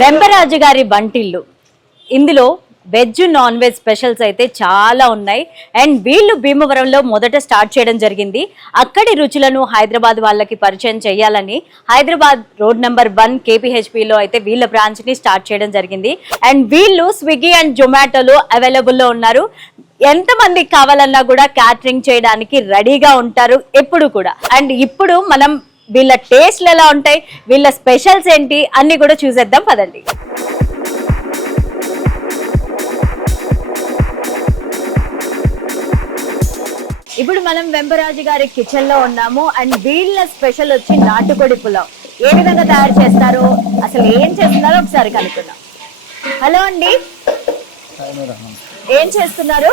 వెంపరాజు గారి వంటిల్లు. ఇందులో వెజ్ నాన్ వెజ్ స్పెషల్స్ అయితే చాలా ఉన్నాయి. అండ్ వీళ్ళు భీమవరంలో మొదట స్టార్ట్ చేయడం జరిగింది. అక్కడి రుచులను హైదరాబాద్ వాళ్ళకి పరిచయం చేయాలని హైదరాబాద్ రోడ్ నెంబర్ 1 KPHPలో అయితే వీళ్ళ బ్రాంచ్ ని స్టార్ట్ చేయడం జరిగింది. అండ్ వీళ్ళు స్విగ్గీ అండ్ జొమాటోలో అవైలబుల్లో ఉన్నారు. ఎంతమందికి కావాలన్నా కూడా క్యాటరింగ్ చేయడానికి రెడీగా ఉంటారు ఎప్పుడు కూడా. అండ్ ఇప్పుడు మనం వీళ్ళ టేస్ట్లు ఎలా ఉంటాయి, వీళ్ళ స్పెషల్స్ ఏంటి అన్ని కూడా చూసేద్దాం పదండి. ఇప్పుడు మనం వెంపరాజు గారి కిచెన్ లో ఉన్నాము. అండ్ వీళ్ళ స్పెషల్ వచ్చి నాటుకోడి పులావ్. ఏ విధంగా తయారు చేస్తారో, అసలు ఏం చేస్తున్నారో ఒకసారి కనుక్కుందాం. హలో అండి, ఏం చేస్తున్నారు?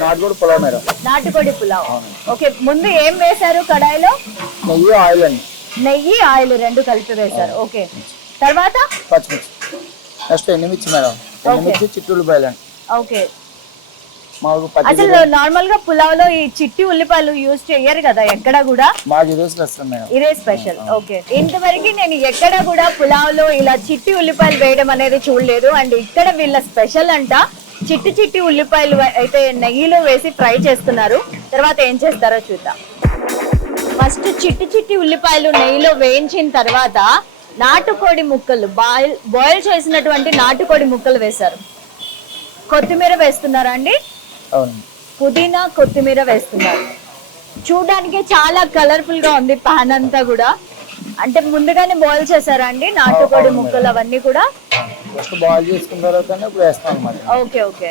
నాటుకోడి పులావ్ మేడం. నాటుకోడి పులావ్. ఓకే, ముందు ఏం వేశారు కడాయిలో? నెయ్యి, ఆయిల్ అండి. నెయ్యి, ఆయిల్ రెండు కలిపి వేశారు. ఓకే, తర్వాత పచ్చిమిర్చి, నెక్స్ట్ ఎండుమిర్చి మేడం. ఎండుమిర్చి, చిట్టి ఉల్లిపాయలు అండి. ఓకే, మాకు అసలు నార్మల్ గా పులావ్ లో ఈ చిట్టి ఉల్లిపాయలు యూజ్ చేయరు కదా ఎక్కడ కూడా. మాకు ఇదే స్పెషల్ మేడం. ఇదే స్పెషల్. ఓకే, ఇంతవరకు నేను ఎక్కడ కూడా పులావ్ లో ఇలా చిట్టి ఉల్లిపాయలు వేయడం అనేది చూడలేదు. అండ్ ఇక్కడ వీళ్ళ స్పెషల్ అంట. చిట్టి చిట్టి ఉల్లిపాయలు అయితే నెయ్యిలో వేసి ఫ్రై చేస్తున్నారు. తర్వాత ఏం చేస్తారో చూద్దాం. ఫస్ట్ చిట్టి చిట్టి ఉల్లిపాయలు నెయ్యిలో వేయించిన తర్వాత నాటుకోడి ముక్కలు, బాయిల్ చేసినటువంటి నాటుకోడి ముక్కలు వేశారు. కొత్తిమీర వేస్తున్నారా అండి? అవునండి. పుదీనా, కొత్తిమీర వేస్తున్నారు. చూడడానికి చాలా కలర్ఫుల్ గా ఉంది పాన్ అంతా కూడా. అంటే ముందుగానే బాయిల్ చేశారా అండి నాటుకోడి ముక్కలు అవన్నీ కూడా? ఫస్ట్ బాయిల్ చేసుకున్న తర్వాత ఇప్పుడు వేస్తాం అన్నమాట. Okay okay.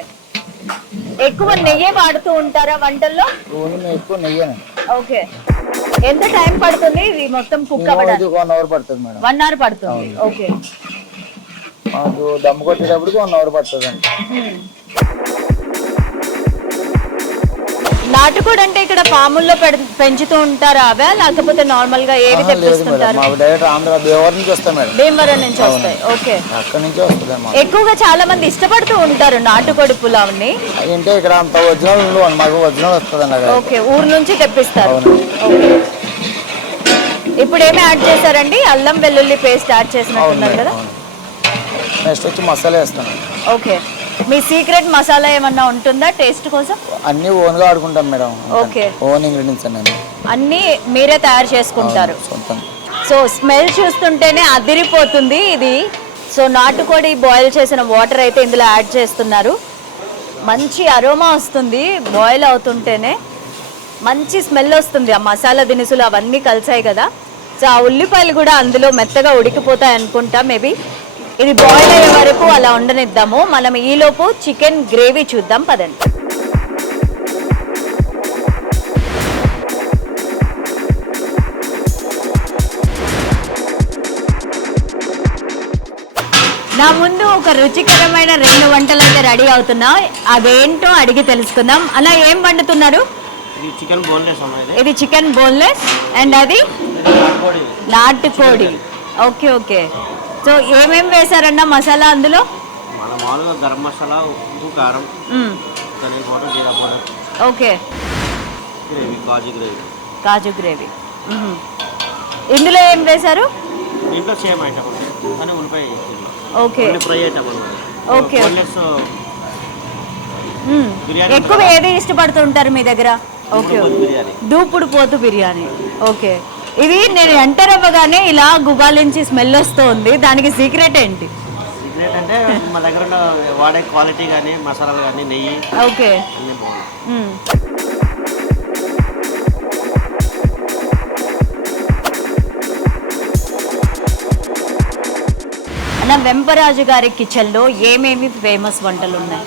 ఎక్కువ నెయ్యి వాడుతూ ఉంటారా వంటల్లో? ఎక్కువ నెయ్యేనండి. ఓకే, ఎంత టైం పడుతుంది ఇది మొత్తం కుక్ అవ్వడానికి? 1 అవర్ పడుతుంది మేడం. 1 అవర్ పడుతుంది. ఓకే, మాకు దమ్ము కొట్టేటప్పటికి 1 అవర్ పడుతుంది అండి. నాటుకోడి అంటే ఇక్కడ పాముల్లో పెంచుతూ ఉంటారా అవే, లేకపోతే నార్మల్ గా ఏవి తెప్పిస్తుంటారు? డైరెక్ట్ ఆంధ్ర భీమవరం నుంచి వస్తాయి మేడం. భీమవరం నుంచి వస్తాయి. ఓకే, అక్కడ నుంచి వస్తుంది. ఎక్కువగా చాలా మంది ఇష్టపడుతూ ఉంటారు నాటుకోడి పులావ్ ని. అంటే ఇక్కడ అంత ఒరిజినల్, మాకు ఒరిజినల్ వస్తుంది. ఓకే, ఊరు నుంచి తెప్పిస్తారు. ఓకే, ఇప్పుడు ఏమి యాడ్ చేశారండి? అల్లం వెల్లుల్లి పేస్ట్ యాడ్ చేసినట్టున్నారు కదా. నెక్స్ట్ వచ్చి మసాలా వేస్తాను. ఓకే, మీ సీక్రెట్ మసాలా ఏమన్నా ఉంటుందా టేస్ట్ కోసం? అన్ని ఓన్ గా ఆడుకుంటాం మేడం. ఓకే, ఓన్ ఇంగ్రీడియంట్స్ అండి. అన్ని మీరే తయారు చేసుకుంటారు. సో స్మెల్ చూస్తుంటేనే అదిరిపోతుంది ఇది. సో నాటుకోడి బాయిల్ చేసిన వాటర్ అయితే ఇందులో యాడ్ చేస్తున్నారు. మంచి అరోమా వస్తుంది బాయిల్ అవుతుంటేనే, మంచి స్మెల్ వస్తుంది. ఆ మసాలా దినుసులు అవన్నీ కలిసాయి కదా. సో ఆ ఉల్లిపాయలు కూడా అందులో మెత్తగా ఉడికిపోతాయి అనుకుంటా. మేబీ ఇది బాయిల్ అయ్యే వరకు అలా ఉండనిద్దాము. మనం ఈలోపు చికెన్ గ్రేవీ చూద్దాం పదండి. నా ముందు ఒక రుచికరమైన 2 వంటలు అయితే రెడీ అవుతున్నాయి. అదేంటో అడిగి తెలుసుకుందాం. అలా ఏం వండుతున్నారు? ఇది చికెన్ బోన్లెస్ అండ్ అది నాటుకోడి. Okay okay. సో ఏమేమి వేసారన్న మసాలా అందులో? గరం మసాలా, ఉప్పు, కారం, జీరా పౌడర్. ఓకే, కాజు గ్రేవీ. ఇందులో ఏం వేశారు? Okay okay. ఎక్కువ ఏది ఇష్టపడుతుంటారు మీ దగ్గర? ఓకే, దూపుడు పోతు బిర్యానీ. ఓకే, ఇది నేను ఎంటర్ అవ్వగానే ఇలా గుబాలించి స్మెల్ వస్తుంది. దానికి సీక్రెట్ ఏంటి? సీక్రెట్ అంటే మా దగ్గర వాడే క్వాలిటీ కానీ మసాలాలు కానీ నెయ్యి. ఓకే, అన్న వెంపరాజు గారి కిచెన్ లో ఏమేమి ఫేమస్ వంటలు ఉన్నాయి?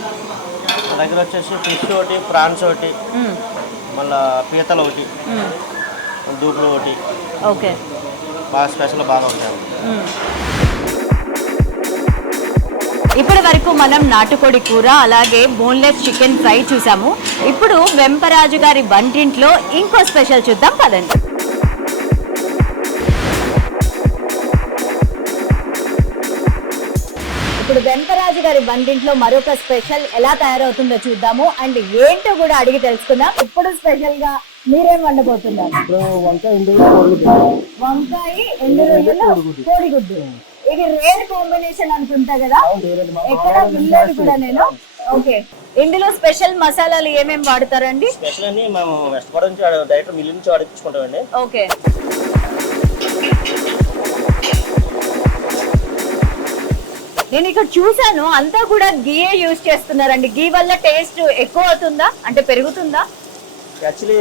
మా దగ్గర వచ్చేసి ఫిష్ ఒకటి, ప్రాన్స్ ఒకటి, మళ్ళా పీతలు ఒకటి, దూపులు ఒకటి. ఓకే, బాగా స్పెషల్ బాగా ఉంటాయి. ఇప్పటి వరకు మనం నాటుకోడి కూర అలాగే బోన్లెస్ చికెన్ ఫ్రై చూసాము. ఇప్పుడు వెంపరాజు గారి వంటింట్లో ఇంకో స్పెషల్ చూద్దాం పదండి. ఇప్పుడు వెంపరాజు గారి వంటింట్లో మరొక స్పెషల్ ఎలా తయారవుతుందో చూద్దాము. అండ్ ఏంటో కూడా అడిగి తెలుసుకుందాం. ఇప్పుడు స్పెషల్ గా మీరేం వండబోతున్నారు? వంకాయ ఎండు రొయ్యలు, వంకాయ ఎండు రొయ్యలు, కోడిగుడ్డు. ఇది రేర్ కాంబినేషన్ అనుకుంటా కదా, ఎక్కడ వినలేదు కూడా నేను. ఓకే, ఇందులో స్పెషల్ మసాలాలు ఏమేమి వాడతారండి? స్పెషల్ అని మేము వెస్ట్పాడ్ నుంచి డైరెక్ట్ మిల్ నుంచి ఆడించుకుంటామండి. ఓకే, నేను ఇక్కడ చూసాను అంతా కూడా గీయే యూజ్ చేస్తున్నారండి. గీ వల్ల టేస్ట్ ఎక్కువ అవుతుందా, అంటే పెరుగుతుందా? యాక్చువల్లీ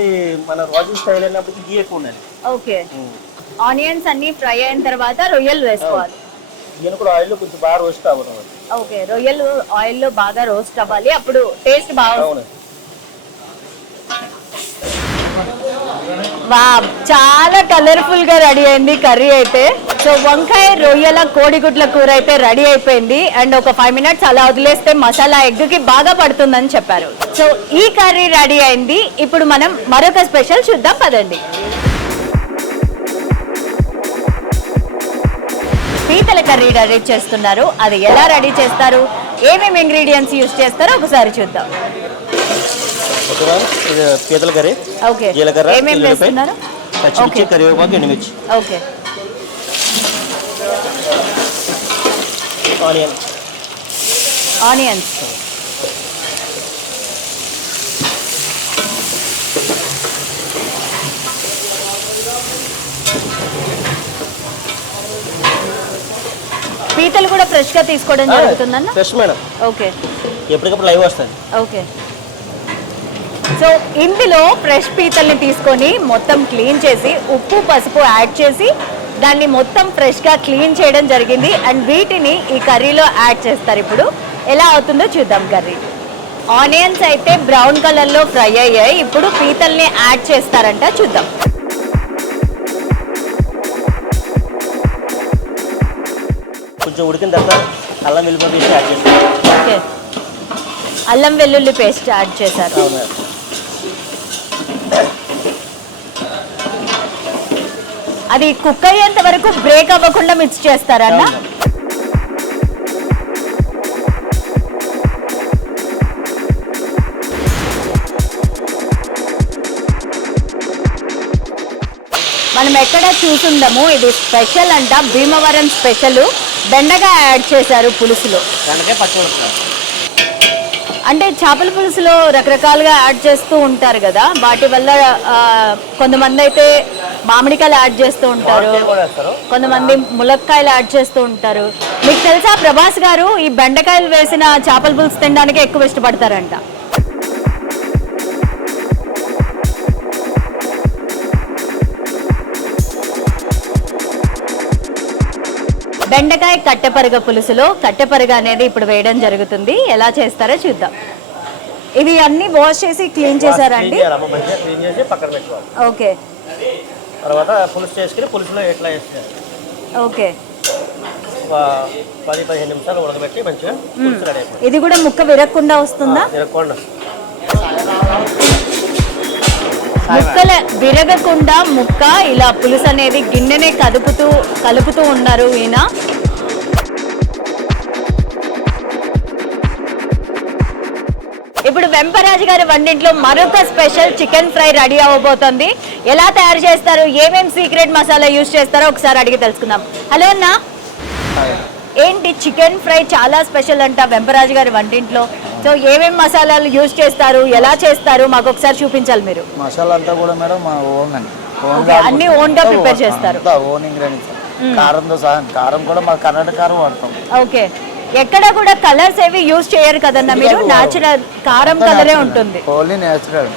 మన రోజు స్టైల్ అయినప్పుడు గీ ఎక్కువ ఉండాలి. ఓకే, ఆనియన్స్ అన్ని ఫ్రై అయిన తర్వాత రొయ్యలు వేసుకోవాలి. దీని కూడా ఆయిల్ లో కొంచెం బాగా రోస్ట్ అవ్వాలి. ఓకే, రొయ్యలు ఆయిల్ లో బాగా రోస్ట్ అవ్వాలి, అప్పుడు టేస్ట్ బాగుంటుంది. వావ్, చాలా కలర్ఫుల్ గా రెడీ అయింది కర్రీ అయితే. సో వంకాయ రొయ్యల కోడిగుడ్ల కూర అయితే రెడీ అయిపోయింది. అండ్ ఒక 5 minutes అలా వదిలేస్తే మసాలా ఎగ్ కి బాగా పడుతుందని చెప్పారు. సో ఈ కర్రీ రెడీ అయింది. ఇప్పుడు మనం మరొక స్పెషల్ చూద్దాం పదండి. పీతల కర్రీ రెడీ చేస్తున్నారు. అది ఎలా రెడీ చేస్తారు, ఏమేమి ఇంగ్రీడియంట్స్ యూజ్ చేస్తారో ఒకసారి చూద్దాం. ఇది పీతల కర్రీ. ఓకే, జీలకర్ర, ఏమేమి వేస్తున్నారు? పచ్చిమిర్చి, కరివేపాకు, ఎండుమిర్చి. ఓకే, ఆనియన్స్, పీతలు కూడా ఫ్రెష్ గా తీసుకోవడం జరుగుతుందన్న? Fresh madam. ఓకే, ఎప్పటికప్పుడు లైవ్ వస్తుంది. ఓకే. సో ఇందులో ఫ్రెష్ పీతల్ని తీసుకొని మొత్తం క్లీన్ చేసి ఉప్పు పసుపు యాడ్ చేసి దాన్ని మొత్తం ఫ్రెష్గా క్లీన్ చేయడం జరిగింది. అండ్ వీటిని ఈ కర్రీలో యాడ్ చేస్తారు. ఇప్పుడు ఎలా అవుతుందో చూద్దాం కర్రీ. ఆనియన్స్ అయితే బ్రౌన్ కలర్లో ఫ్రై అయ్యాయి. ఇప్పుడు పీతల్ని యాడ్ చేస్తారంట, చూద్దాం. కొంచెం ఉడికిన తర్వాత అల్లం వెల్లుల్లి పేస్ట్ యాడ్ చేస్తాం. ఓకే, అల్లం వెల్లుల్లి పేస్ట్ యాడ్ చేశారు. అది కుక్ అయ్యేంత వరకు బ్రేక్ అవ్వకుండా మిక్స్ చేస్తారన్న? మనం ఎక్కడ చూసుందాము, ఇది స్పెషల్ అంట, భీమవరం స్పెషల్. బెండకాయ యాడ్ చేశారు పులుసులో. అంటే చేపల పులుసులో రకరకాలుగా యాడ్ చేస్తూ ఉంటారు కదా, వాటి వల్ల కొంతమంది అయితే మామిడికాయలు యాడ్ చేస్తూ ఉంటారు, కొంతమంది ములక్కాయలు యాడ్ చేస్తూ ఉంటారు. మీకు తెలుసా ప్రభాస్ గారు ఈ బెండకాయలు వేసిన చేపల పులుసు తినడానికి ఎక్కువ ఇష్టపడతారంట. బెండకాయ కట్టెపరగ పులుసులో కట్టెపరగ అనేది ఇప్పుడు వేయడం జరుగుతుంది. ఎలా చేస్తారో చూద్దాం. ఇది అన్ని వాష్ చేసి క్లీన్ చేశారండి? ఓకే, తర్వాత పులుసు చేసుకుని పులుసులో ఎట్లా వేస్తారు. ఓకే, 10-15 నిమిషాలు ఉడకబెట్టి మంచిగా పులుసు రెడీ అయిపోయింది. ఇది కూడా ముక్క విరగకుండా వస్తుందా? విరగకుండా, ముక్కలు విరగకుండా ముక్క ఇలా పులుసు అనేది గిన్నెనే కలుపుతూ ఉన్నారు ఈయన. ఇప్పుడు వెంపరాజు గారి వంటింట్లో మరొక స్పెషల్ చికెన్ ఫ్రై రెడీ అవ్వబోతోంది. ఎలా తయారు చేస్తారు, ఏమేమి సీక్రెట్ మసాలా యూజ్ చేస్తారో ఒకసారి అడిగి తెలుసుకుందాం. హలో అన్న, ఏంటి చికెన్ ఫ్రై చాలా స్పెషల్ అంట వెంపరాజు గారి వంటింట్లో. సో ఏమేమి మసాలాలు యూజ్ చేస్తారు, ఎలా చేస్తారు, మాకు ఒకసారి చూపించాలి మీరు. మసాలా అంతా కూడా మేడం మా ఓన్ అండి. అన్ని ఓన్ గా ప్రిపేర్ చేస్తారు. ఓన్ ఇంగ్రీడియంట్స్, కారంతో సహా. కారం కూడా మా కర్ణాటక కారం వాడతాం. ఓకే, ఎక్కడ కూడా కలర్స్ ఏవి యూజ్ చేయరు కదన్నా మీరు, నాచురల్ కారం కలరే ఉంటుంది. Only natural.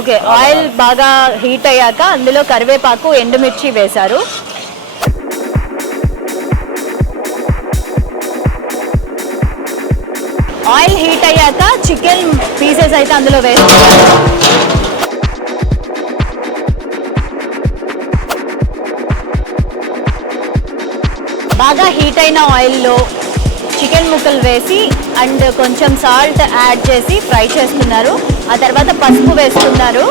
ఓకే, ఆయిల్ బాగా హీట్ అయ్యాక అందులో కరివేపాకు ఎండుమిర్చి వేశారు. ఆయిల్ హీట్ అయ్యాక చికెన్ పీసెస్ అయితే అందులో వేస్తున్నారు. బాగా హీట్ అయిన ఆయిల్లో చికెన్ ముక్కలు వేసి అండ్ కొంచెం సాల్ట్ యాడ్ చేసి ఫ్రై చేస్తున్నారు. ఆ తర్వాత పసుపు వేస్తున్నారు.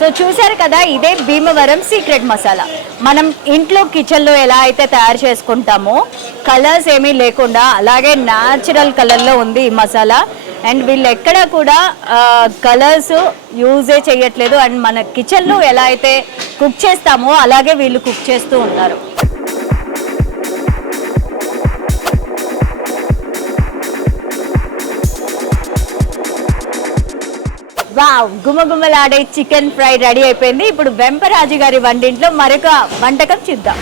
సో చూసారు కదా, ఇదే భీమవరం సీక్రెట్ మసాలా. మనం ఇంట్లో కిచెన్లో ఎలా అయితే తయారు చేసుకుంటామో కలర్స్ ఏమీ లేకుండా అలాగే న్యాచురల్ కలర్లో ఉంది ఈ మసాలా. అండ్ వీళ్ళు ఎక్కడ కూడా కలర్స్ యూజే చేయట్లేదు. అండ్ మన కిచెన్లో ఎలా అయితే కుక్ చేస్తామో అలాగే వీళ్ళు కుక్ చేస్తూ ఉన్నారు. వావ్, గుమగుమలాడే చికెన్ ఫ్రై రెడీ అయిపోయింది. ఇప్పుడు వెంపరాజు గారి వంటింట్లో మరొక వంటకం చూద్దాం.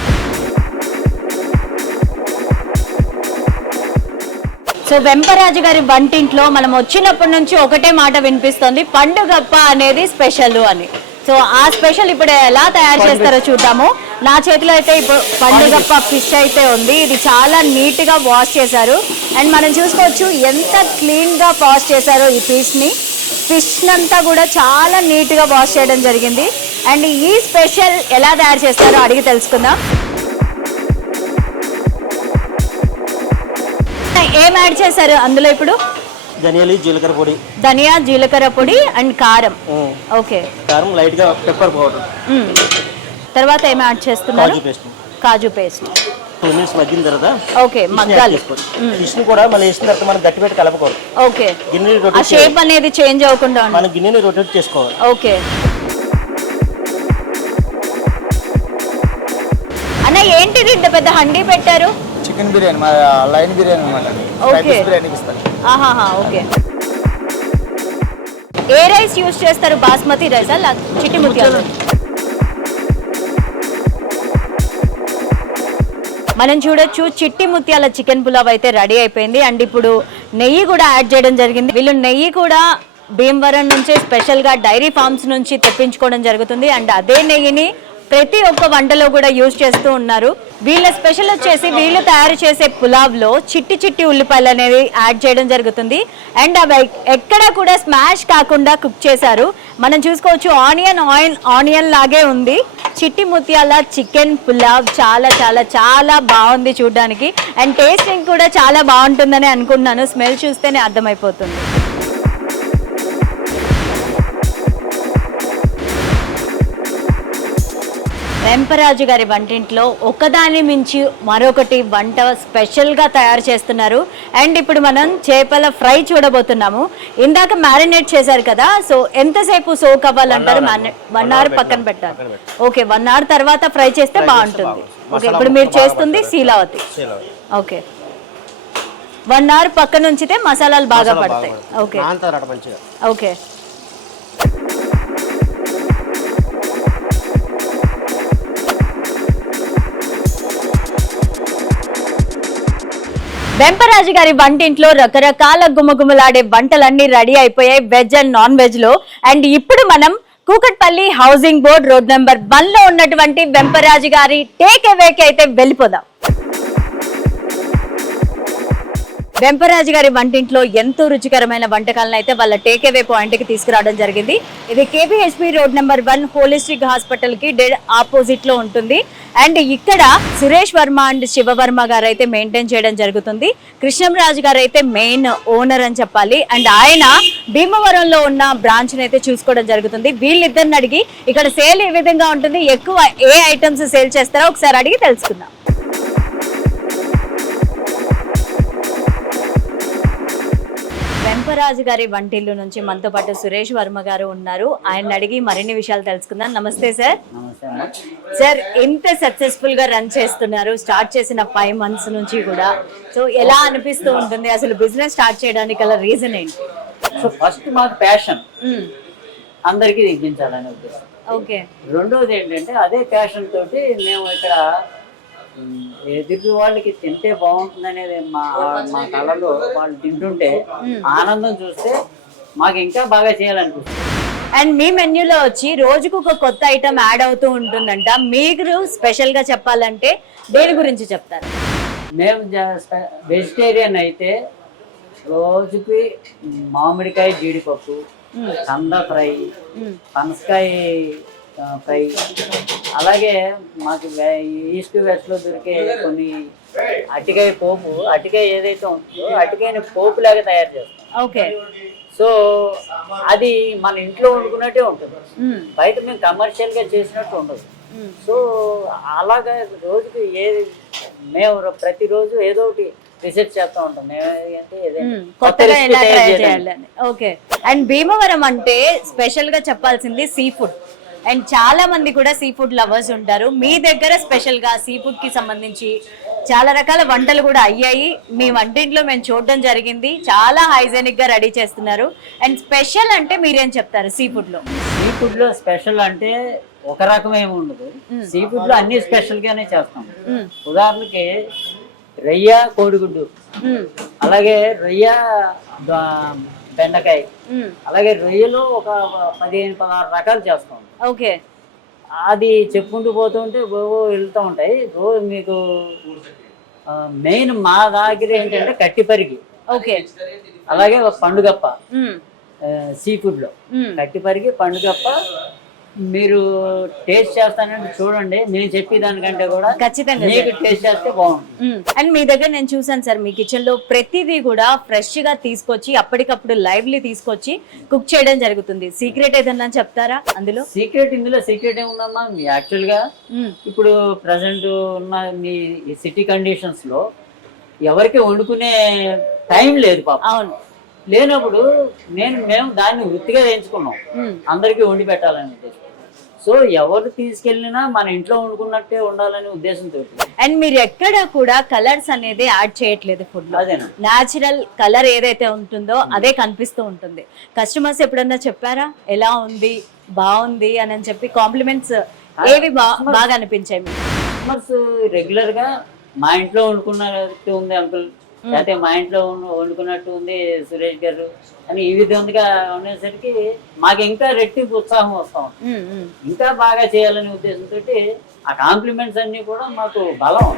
సో వెంపరాజు గారి వంటింట్లో మనం వచ్చినప్పటి నుంచి ఒకటే మాట వినిపిస్తుంది, పండుగప్ప అనేది స్పెషల్ అని. సో ఆ స్పెషల్ ఇప్పుడు ఎలా తయారు చేస్తారో చూద్దాము. నా చేతిలో అయితే ఇప్పుడు పండుగప్ప ఫిష్ అయితే ఉంది. ఇది చాలా నీట్ గా వాష్ చేశారు. అండ్ మనం చూసుకోవచ్చు ఎంత క్లీన్ గా వాష్ చేశారో ఈ ఫిష్ అంతా కూడా చాలా నీట్ గా వాష్ చేయడం జరిగింది. అండ్ ఈ స్పెషల్ ఎలా తయారు చేస్తారో అడిగి తెలుసుకుందాం. ఏం యాడ్ చేశారు అందులో ఇప్పుడు? ధనియాలు, జీలకర్ర పొడి, జీలకర్ర పొడి అండ్ కారం. ఓకే, కారం, లైట్ గా పెప్పర్ పౌడర్. తర్వాత ఏం యాడ్ చేస్తున్నారు? కాజు పేస్ట్. 2 minutes మగ్గిన తర్వాత ఓకే మగ్గాలి. ఫిష్ ని కూడా మనం వేసిన తర్వాత మనం గట్టి పెట్టి కలపకూడదు. ఓకే, ఆ షేప్ అనేది చేంజ్ అవ్వకుండా మనం గిన్నెని రొటేట్ చేసుకోవాలి. ఓకే అన్న, ఏంటిది ఇంత పెద్ద హండీ పెట్టారు? చికెన్ బిర్యానీ, మా లైన్ బిర్యానీ అన్నమాట. ఓకే, బిర్యానీకి ఇస్తాను. ఆహాహా, ఓకే. ఏ రైస్ యూజ్ చేస్తారు? బాస్మతి రైసా చిట్టి ముత్యాలు? మనం చూడొచ్చు చిట్టి ముత్యాల చికెన్ పులావ్ అయితే రెడీ అయిపోయింది. అండ్ ఇప్పుడు నెయ్యి కూడా యాడ్ చేయడం జరిగింది. వీళ్ళు నెయ్యి కూడా భీమవరం నుంచే స్పెషల్గా డైరీ ఫార్మ్స్ నుంచి తెప్పించుకోవడం జరుగుతుంది. అండ్ అదే నెయ్యిని ప్రతి ఒక్క వంటలో కూడా యూజ్ చేస్తూ ఉన్నారు. వీళ్ళ స్పెషల్ వచ్చేసి వీళ్ళు తయారు చేసే పులావ్లో చిట్టి చిట్టి ఉల్లిపాయలు అనేది యాడ్ చేయడం జరుగుతుంది. అండ్ అవి ఎక్కడ కూడా స్మాష్ కాకుండా కుక్ చేశారు. మనం చూసుకోవచ్చు ఆనియన్ లాగే ఉంది. చిట్టి ముత్యాల చికెన్ పులావ్ చాలా చాలా చాలా బాగుంది చూడడానికి. అండ్ టేస్టింగ్ కూడా చాలా బాగుంటుందని అనుకున్నాను. స్మెల్ చూస్తేనే అర్థమైపోతుంది. వెంపరాజు గారి వంటింట్లో ఒకదాని మించి మరొకటి వంట స్పెషల్గా తయారు చేస్తున్నారు. అండ్ ఇప్పుడు మనం చేపల ఫ్రై చూడబోతున్నాము. ఇందాక మ్యారినేట్ చేశారు కదా, సో ఎంతసేపు సోక్ అవ్వాలంటారు? 1 hour పక్కన పెట్టాలి. ఓకే, 1 hour తర్వాత ఫ్రై చేస్తే బాగుంటుంది. ఓకే, ఇప్పుడు మీరు చేస్తుంది శీలావతి. ఓకే, 1 hour పక్కన ఉంచితే మసాలాలు బాగా పడతాయి. Okay okay. వెంపరాజు గారి వంటింట్లో రకరకాల గుమగుమలాడే వంటలన్నీ రెడీ అయిపోయాయి వెజ్ అండ్ నాన్ వెజ్ లో. అండ్ ఇప్పుడు మనం Kukatpally housing board road number 1 లో ఉన్నటువంటి వెంపరాజు గారి టేక్ అవేకి అయితే వెళ్ళిపోదాం. వెంపరాజు గారి వంటింట్లో ఎంతో రుచికరమైన వంటకాలను అయితే వాళ్ళ టేక్ అవే పాయింట్ కి తీసుకురావడం జరిగింది. ఇది KPHP road number 1 holistic hospital కి డెడ్ ఆపోజిట్ లో ఉంటుంది. అండ్ ఇక్కడ సురేష్ వర్మ అండ్ శివవర్మ గారు అయితే మెయింటైన్ చేయడం జరుగుతుంది. కృష్ణంరాజు గారు అయితే మెయిన్ ఓనర్ అని చెప్పాలి. అండ్ ఆయన భీమవరంలో ఉన్న బ్రాంచ్ అయితే చూసుకోవడం జరుగుతుంది. వీళ్ళిద్దరిని అడిగి ఇక్కడ సేల్ ఏ విధంగా ఉంటుంది, ఎక్కువ ఏ ఐటమ్స్ సేల్ చేస్తారో ఒకసారి అడిగి తెలుసుకుందాం. వెంపరాజు గారి వంటిల్లు నుంచి మనతో పాటు సురేష్ వర్మ గారు ఉన్నారు. ఆయన అడిగి మరిన్ని విషయాలు తెలుసుకుందాం. నమస్తే సార్. సార్, ఇంత సక్సెస్ఫుల్ గా రన్ చేస్తున్నారు, స్టార్ట్ చేసిన 5 months నుంచి కూడా. సో ఎలా అనిపిస్తూ ఉంటుంది అసలు బిజినెస్ స్టార్ట్ చేయడానికి గల రీజన్ ఏంటి? సో ఫస్ట్ మాకు ప్యాషన్ అందరికీ ఇప్పించాలని ఉద్దేశం. ఓకే. రెండోది ఏంటంటే అదే ప్యాషన్ తోటి మేము ఇక్కడ ఎదుటి వాళ్ళకి తింటే బాగుంటుంది అనేది మా కళలో వాళ్ళు తింటుంటే ఆనందం చూస్తే మాకు ఇంకా బాగా చేయాలనిపిస్తుంది. అండ్ మీ మెన్యూలో వచ్చి రోజుకు ఒక కొత్త ఐటమ్ యాడ్ అవుతూ ఉంటుందంట. మీరు స్పెషల్ గా చెప్పాలంటే దేని గురించి చెప్తారు? మేము వెజిటేరియన్ అయితే రోజుకి మామిడికాయ జీడిపప్పు, కంద ఫ్రై, పనసకాయ ఫ్రై, అలాగే మాకు ఈస్ట్ వెస్ట్లో దొరికే కొన్ని అటికాయ పోపు, అటికాయ ఏదైతే ఉంటుందో అటికాయని పోపు లాగా తయారు చేస్తాం. ఓకే. సో అది మన ఇంట్లో వండుకున్నట్టే ఉంటుంది, బయట మేము కమర్షియల్గా చేసినట్టు ఉండదు. సో అలాగా రోజుకి మేము ప్రతిరోజు ఏదో ఒకటి రీసెర్చ్ చేస్తూ ఉంటాం మేము అంటే ఏదైనా కొత్తగా recipe ఎలా తయారు ట్రై చేయడానికి. చేయాలని. ఓకే. అండ్ భీమవరం అంటే స్పెషల్ గా చెప్పాల్సింది సీ ఫుడ్. అండ్ చాలా మంది కూడా సీ ఫుడ్ లవర్స్ ఉంటారు. మీ దగ్గర స్పెషల్ గా సీ ఫుడ్ కి సంబంధించి చాలా రకాల వంటలు కూడా అయ్యాయి. మీ వంటింట్లో మేము చూడడం జరిగింది. చాలా హైజెనిక్ గా రెడీ చేస్తున్నారు. అండ్ స్పెషల్ అంటే మీరేం చెప్తారు సీ ఫుడ్ లో? సీ ఫుడ్ లో స్పెషల్ అంటే ఒక రకం ఏమి ఉండదు. సీ ఫుడ్ లో అన్ని స్పెషల్ గానే చేస్తాం. ఉదాహరణకి రొయ్య కోడిగుడ్డు, అలాగే రొయ్య బెండకాయ, అలాగే రొయ్యలో ఒక 15-16 రకాలు చేస్తాం. ఓకే. అది చెప్పుకుంటూ పోతుంటే వెళ్తూ ఉంటాయి. రోజు మీకు మెయిన్ మా దగ్గర ఏంటంటే కట్టిపరిగి, ఓకే, అలాగే ఒక పండుగప్ప సీ ఫుడ్ లో కట్టిపరిగి పండుగప్ప మీరు టేస్ట్ చేస్తానంటే చూడండి. నేను చెప్పేదానికంటే కూడా ఖచ్చితంగా మీకు టేస్ట్ చేస్తే బాగుంటుంది. అండ్ మీ దగ్గర నేను చూసాను సార్, మీ కిచెన్ లో ప్రతిదీ కూడా ఫ్రెష్ గా తీసుకొచ్చి అప్పటికప్పుడు లైవ్లీ తీసుకొచ్చి కుక్ చేయడం జరుగుతుంది. సీక్రెట్ ఏదన్నా చెప్తారా అందులో? ఇందులో సీక్రెట్ ఏముందమ్మా, యాక్చువల్ గా ఇప్పుడు ప్రజెంట్ ఉన్న మీ సిటీ కండిషన్స్ లో ఎవరికి వండుకునే టైం లేదు పాప. అవును. లేనప్పుడు మేము దాన్ని వృత్తిగా ఎంచుకున్నాం, అందరికీ వండి పెట్టాలని ఉద్దేశం. సో ఎవరు తీసుకెళ్ళినా మన ఇంట్లో వండుకున్నట్టే ఉండాలనే ఉద్దేశంతో. అండ్ మీరు ఎక్కడ కూడా కలర్స్ అనేది యాడ్ చేయట్లేదు ఫుడ్ లో. అదేనా, న్యాచురల్ కలర్ ఏదైతే ఉంటుందో అదే కనిపిస్తూ ఉంటుంది. కస్టమర్స్ ఎప్పుడన్నా చెప్పారా ఎలా ఉంది, బాగుంది అని చెప్పి కాంప్లిమెంట్స్ ఏవి బాగా అనిపించాయి మీకు? కస్టమర్స్ రెగ్యులర్ గా మా ఇంట్లో వండుకున్నట్టు ఉంది అంకుల్, లేకపోతే మా ఇంట్లో వండుకున్నట్టు ఉంది సురేష్ గారు అని ఈ విధంగా ఉండేసరికి మాకు ఇంకా రెట్టింపు ఉత్సాహం వస్తాం. ఇంకా బాగా చేయాలనే ఉద్దేశంతో ఆ కాంప్లిమెంట్స్ అన్ని కూడా మాకు బలం.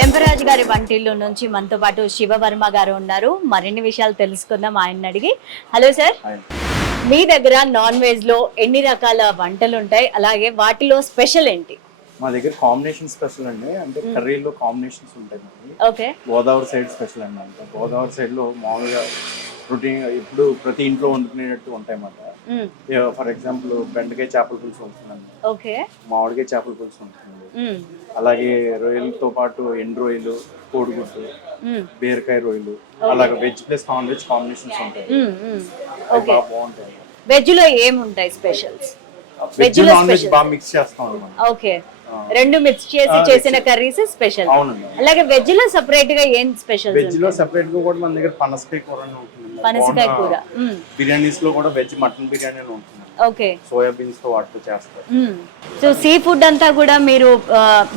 వెంపరాజు గారి వంటిల్లు నుంచి మనతో పాటు శివవర్మ గారు ఉన్నారు. మరిన్ని విషయాలు తెలుసుకుందాం ఆయన అడిగి. హలో సార్, మీ దగ్గర నాన్ వెజ్ లో ఎన్ని రకాల వంటలు ఉంటాయి, అలాగే వాటిలో స్పెషల్ ఏంటి? మా దగ్గర కాంబినేషన్ స్పెషల్ అండి, అంటే కర్రీలో కాంబినేషన్స్ ఉంటాయి మనకి. ఓకే. గోదావరి సైడ్ స్పెషల్ అండి. అంటే గోదావరి సైడ్ లో మామూలుగా రొటీన్ ఇప్పుడు ప్రతి ఇంట్లో వండుకునేటట్టు ఉంటాయి అన్నమాట. ఫర్ ఎగ్జాంపుల్ బెండకాయ చేపల పులుసు ఉంటుందండి, ఓకే, మామిడికాయ చేపల పులుసు ఉంటుంది, అలాగే రొయ్యలతో పాటు ఎండు రొయ్యలు, కోడిగుడ్డు, బీరకాయ రొయ్యలు, అలాగే veg plus non veg combinations ఉంటాయి. అవి బాగా బాగుంటాయి. వెజ్ లో ఏముంటాయి స్పెషల్స్? వెజ్ నాన్ వెజ్ బాగా మిక్స్ చేస్తాం అన్నమాట. ఓకే, రెండు మిక్స్ చేసి చేసిన కర్రీస్ స్పెషల్. అవునండి. అలాగే వెజ్ లో సెపరేట్ గా ఏం స్పెషల్? వెజ్ లో సెపరేట్ గా కూడా మన దగ్గర పనసకాయ కూర అని ఉంటుంది. పనసకాయ కూర. బిర్యానీస్ లో కూడా వెజ్ మటన్ బిర్యానీ అని ఉంటుంది. ఓకే. సోయాబీన్స్ తో వాటితో చేస్తారు. సో సీ ఫుడ్ అంతా కూడా మీరు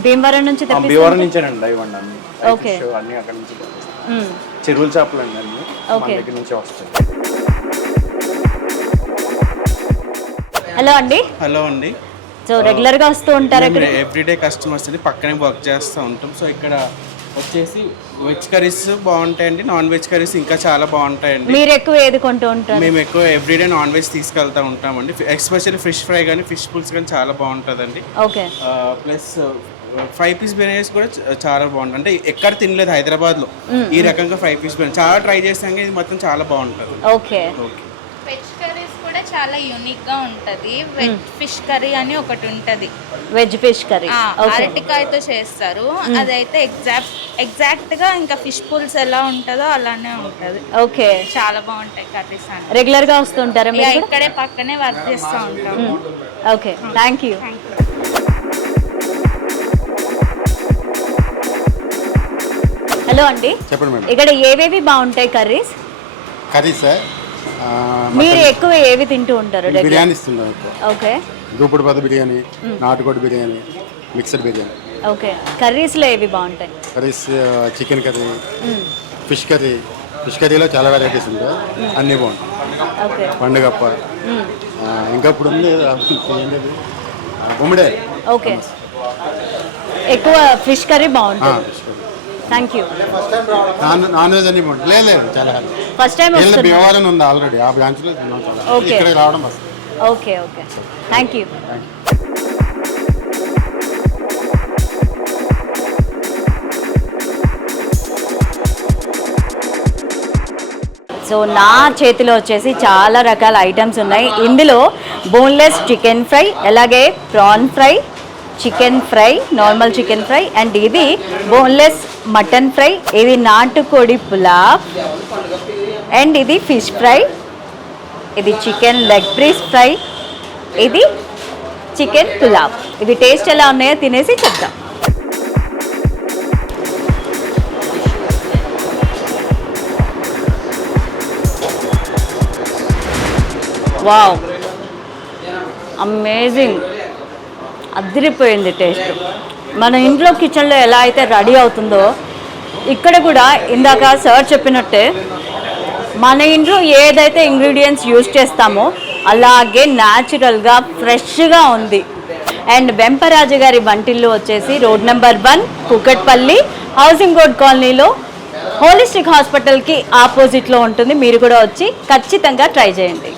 భీమవరం నుంచి తెప్పిస్తారు? భీమవరం నుంచేనండి ఇవ్వండి అన్ని. ఓకే. అన్ని అక్కడ నుంచి చెరువుల చేపలు అండి అన్ని మన దగ్గర నుంచి వస్తాయి. హలో అండి. హలో అండి. సో రెగ్యులర్ గా వస్తూ ఉంటారు ఇక్కడ? ఎవ్రీడే కస్టమర్స్ అండి, పక్కనే వర్క్ చేస్తూ ఉంటాం. సో ఇక్కడ వచ్చేసి వెజ్ కర్రీస్ బాగుంటాయండి, నాన్ వెజ్ కర్రీస్ ఇంకా చాలా బాగుంటాయండి. మీరు ఎక్కువ ఏది కొంటూ ఉంటారు? మేము ఎక్కువ ఎవ్రీడే నాన్ వెజ్ తీసుకెళ్తూ ఉంటామండి. ఎస్పెషల్లీ ఫిష్ ఫ్రై కానీ ఫిష్ పుల్స్ కానీ చాలా బాగుంటుందండి. ఓకే. ప్లస్ 5 పీస్ బిర్యానీస్ కూడా చాలా బాగుంటుంది. అంటే ఎక్కడ తినలేదు హైదరాబాద్లో ఈ రకంగా 5 పీస్ బిర్యానీ, చాలా ట్రై చేసాక ఇది మొత్తం చాలా బాగుంటుంది. ఓకే. వెజ్ కర్రీస్ కూడా చాలా యూనిక్ గా ఉంటది. వెజ్ ఫిష్ కర్రీ అని ఒకటి ఉంటది, వెజ్ ఫిష్ కర్రీ అరటికాయతో చేస్తారు. అదైతే ఎగ్జాక్ట్ గా ఇంకా ఫిష్ పుల్స్ ఎలా ఉంటుందో అలానే ఉంటది. ఓకే. చాలా బాగుంటాయి కర్రీస్ అని. రెగ్యులర్ గా వస్తుంటారా మీరు? ఇక్కడే పక్కనే వర్క్ చేస్తూ ఉంటాము. Okay, thank you. హలో అండి, చెప్పండి మేడం. ఇక్కడ ఏవేవి బాగుంటాయి కర్రీస్? మీరు ఎక్కువ ఏవి తింటూ ఉంటారు? బిర్యానీ ఇస్తున్నాం ఎక్కువ. ఓకే. దూపుడు పద బిర్యానీ, నాటుకోడి biryani, mixer biryani. Okay. Curries లో ఏవి బాగుంటాయి? Curries chicken curry, fish curry. Fish కర్రీలో చాలా వెరైటీస్ ఉంటాయి, అన్నీ బాగుంటాయి. ఓకే. పండుగప్ప, ఇంకా ఇప్పుడు ఉంది ఏంటది ఉమ్మడే. ఓకే. ఎక్కువ ఫిష్ కర్రీ బాగుంటుంది. Thank you. నాన్ వెజ్ అన్ని బాగుంటుంది. లేదు చాలా ఫస్ట్ టైం భీమవరం ఉంది ఆల్రెడీ, ఆ బ్రాంచ్లో తిన్నాం. ఓకే. ఇక్కడ రావడం వస్తుంది. Okay. Okay, thank you. So నా చేతిలో వచ్చేసి చాలా రకాల ఐటమ్స్ ఉన్నాయి. ఇందులో బోన్లెస్ చికెన్ ఫ్రై, అలాగే prawn fry, chicken fry, normal chicken fry. And ఇది బోన్లెస్ మటన్ ఫ్రై. ఇది నాటుకోడి పులావ్. అండ్ ఇది ఫిష్ ఫ్రై. ఇది చికెన్ లెగ్ పీస్ ఫ్రై. ఇది చికెన్ పులావ్. ఇవి టేస్ట్ ఎలా ఉన్నాయో తినేసి చెప్తాం. వావ్, అమేజింగ్, అదిరిపోయింది టేస్ట్. మన ఇంట్లో కిచెన్లో ఎలా అయితే రెడీ అవుతుందో ఇక్కడ కూడా ఇందాక సార్ చెప్పినట్టే మన ఇంట్లో ఏదైతే ఇంగ్రీడియంట్స్ యూజ్ చేస్తామో అలాగే న్యాచురల్గా ఫ్రెష్గా ఉంది. అండ్ వెంపరాజు గారి వంటిల్లు వచ్చేసి road number 1, Kukatpally, housing board కాలనీలో హోలిస్టిక్ హాస్పిటల్కి ఆపోజిట్లో ఉంటుంది. మీరు కూడా వచ్చి ఖచ్చితంగా ట్రై చేయండి.